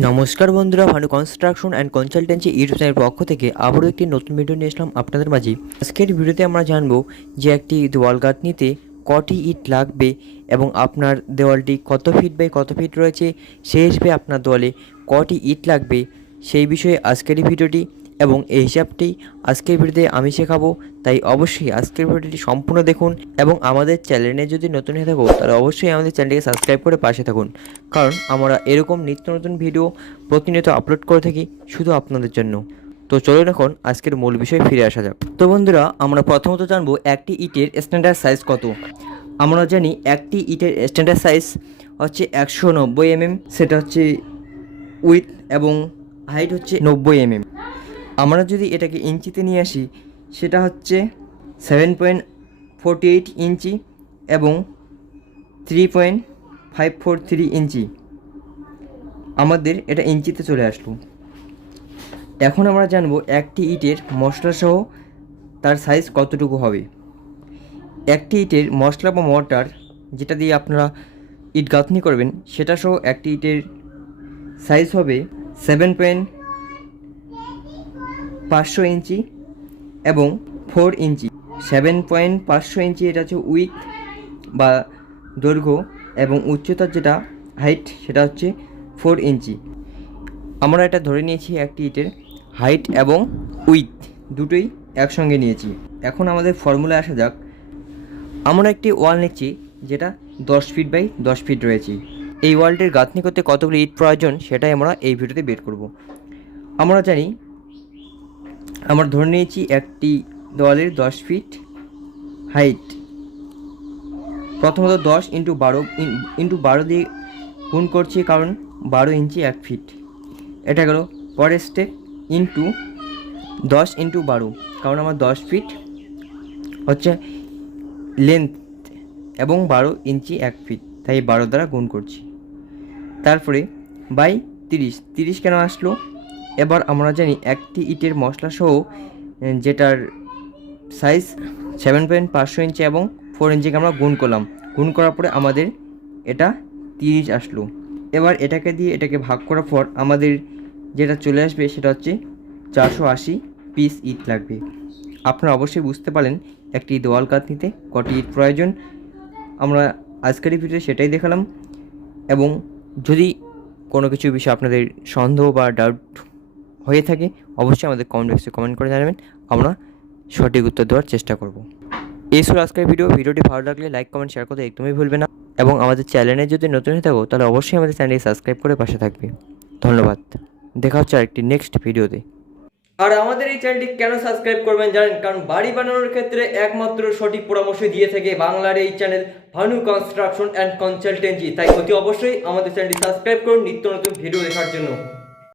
নমস্কার বন্ধুরা, Bhanu construction and consultancy YouTube চ্যানেলের পক্ষ থেকে আবারও একটি নতুন ভিডিও নিয়ে আসলাম আপনাদের মাঝে। আজকের ভিডিওতে আমরা জানবো যে একটি দেওয়াল গাঁথনিতে কটি ইট লাগবে এবং আপনার দেওয়ালটি কত ফিট বাই কত ফিট রয়েছে, সেই হিসেবে আপনার দেওয়ালে কটি ইট লাগবে সেই বিষয়ে আজকের এই ভিডিওটি এবং এই হিসাবটি আজকের ভিডিওতে আমি শেখাবো। তাই অবশ্যই আজকের ভিডিওটি সম্পূর্ণ দেখুন এবং আমাদের চ্যানেলে যদি নতুন হয়ে থাকো তাহলে অবশ্যই আমাদের চ্যানেলটিকে সাবস্ক্রাইব করে পাশে থাকুন, কারণ আমরা এরকম নিত্য নতুন ভিডিও প্রতিনিয়ত আপলোড করে থাকি শুধু আপনাদের জন্য। তো চলুন এখন আজকের মূল বিষয়ে ফিরে আসা যাক। তো বন্ধুরা, আমরা প্রথমত জানবো একটি ইটের স্ট্যান্ডার্ড সাইজ কত। আমরা জানি একটি ইটের স্ট্যান্ডার্ড সাইজ হচ্ছে 190 সেটা হচ্ছে উইথ এবং হাইট হচ্ছে 90 আমরা যদি এটাকে ইঞ্চিতে নিয়ে আসি সেটা হচ্ছে 7.48 ইঞ্চি এবং 3.543 ইঞ্চি। আমাদের এটা ইঞ্চিতে চলে আসলো। এখন আমরা জানবো একটি ইটের মশলা সহ তার সাইজ কতটুকু হবে। একটি ইটের মশলা বা মর্টার যেটা দিয়ে আপনারা ইট গাঁথনি করবেন সেটা সহ একটি ইটের সাইজ হবে 7.500 ইঞ্চি এবং 4 ইঞ্চি। 7.500 ইঞ্চি এটা হচ্ছে উইথ বা দৈর্ঘ্য এবং উচ্চতার যেটা হাইট সেটা হচ্ছে 4 ইঞ্চি। আমরা এটা ধরে নিয়েছি একটি ইটের হাইট এবং উইথ দুটোই একসঙ্গে নিয়েছি। এখন আমাদের ফর্মুলায় আসা যাক। আমরা একটি ওয়াল নিচ্ছি যেটা 10 ফিট বাই 10 ফিট রয়েছে। এই ওয়ালটির গাঁথনি করতে কতগুলো ইট প্রয়োজন সেটাই আমরা এই ভিডিওতে বের করব। আমরা জানি, আমরা ধরে নিয়েছি একটি দেওয়ালের 10 ফিট হাইট। প্রথমত 10 ইন্টু 12 দিয়ে গুণ করছি, কারণ 12 ইঞ্চি 1 ফিট। এটা গেল। পরের স্টেপ ইন্টু 10 ইন্টু 12, কারণ আমার 10 ফিট হচ্ছে লেন্থ এবং 12 ইঞ্চি 1 ফিট, তাই 12 দ্বারা গুণ করছি। তারপরে বাই 30 কেন আসলো? এবার আমরা জানি একটি ইটের মশলা সহ যেটার সাইজ 7.500 ইঞ্চি এবং 4 ইঞ্চিকে আমরা গুণ করলাম। গুণ করার পরে আমাদের এটা 30 আসলো। এবার এটাকে দিয়ে এটাকে ভাগ করার পর আমাদের যেটা চলে আসবে সেটা হচ্ছে 480 পিস ইট লাগবে। আপনারা অবশ্যই বুঝতে পারেন একটি দেওয়াল গাঁথনিতে কটি ইট প্রয়োজন। আমরা আজকের ভিডিওতে সেটাই দেখালাম এবং যদি কোনো কিছু বিষয়ে আপনাদের সন্দেহ বা ডাউট হয়ে থাকে অবশ্যই আমাদের কমেন্ট বক্সে কমেন্ট করে জানাবেন, আমরা সঠিক উত্তর দেওয়ার চেষ্টা করব। এই ছিল আজকের ভিডিওটি ভালো লাগলে লাইক কমেন্ট শেয়ার করতে একদমই ভুলবে না এবং আমাদের চ্যানেলে যদি নতুন হয়ে থাকো তাহলে অবশ্যই আমাদের চ্যানেলটি সাবস্ক্রাইব করে পাশে থাকবে। ধন্যবাদ। দেখা হচ্ছে আরেকটি নেক্সট ভিডিওতে। আর আমাদের এই চ্যানেলটি কেন সাবস্ক্রাইব করবেন জানেন? কারণ বাড়ি বানানোর ক্ষেত্রে একমাত্র সঠিক পরামর্শ দিয়ে থাকে বাংলার এই channel Bhanu construction and consultancy. তাই অতি অবশ্যই আমাদের চ্যানেলটি সাবস্ক্রাইব করুন নিত্য নতুন ভিডিও দেখার জন্য।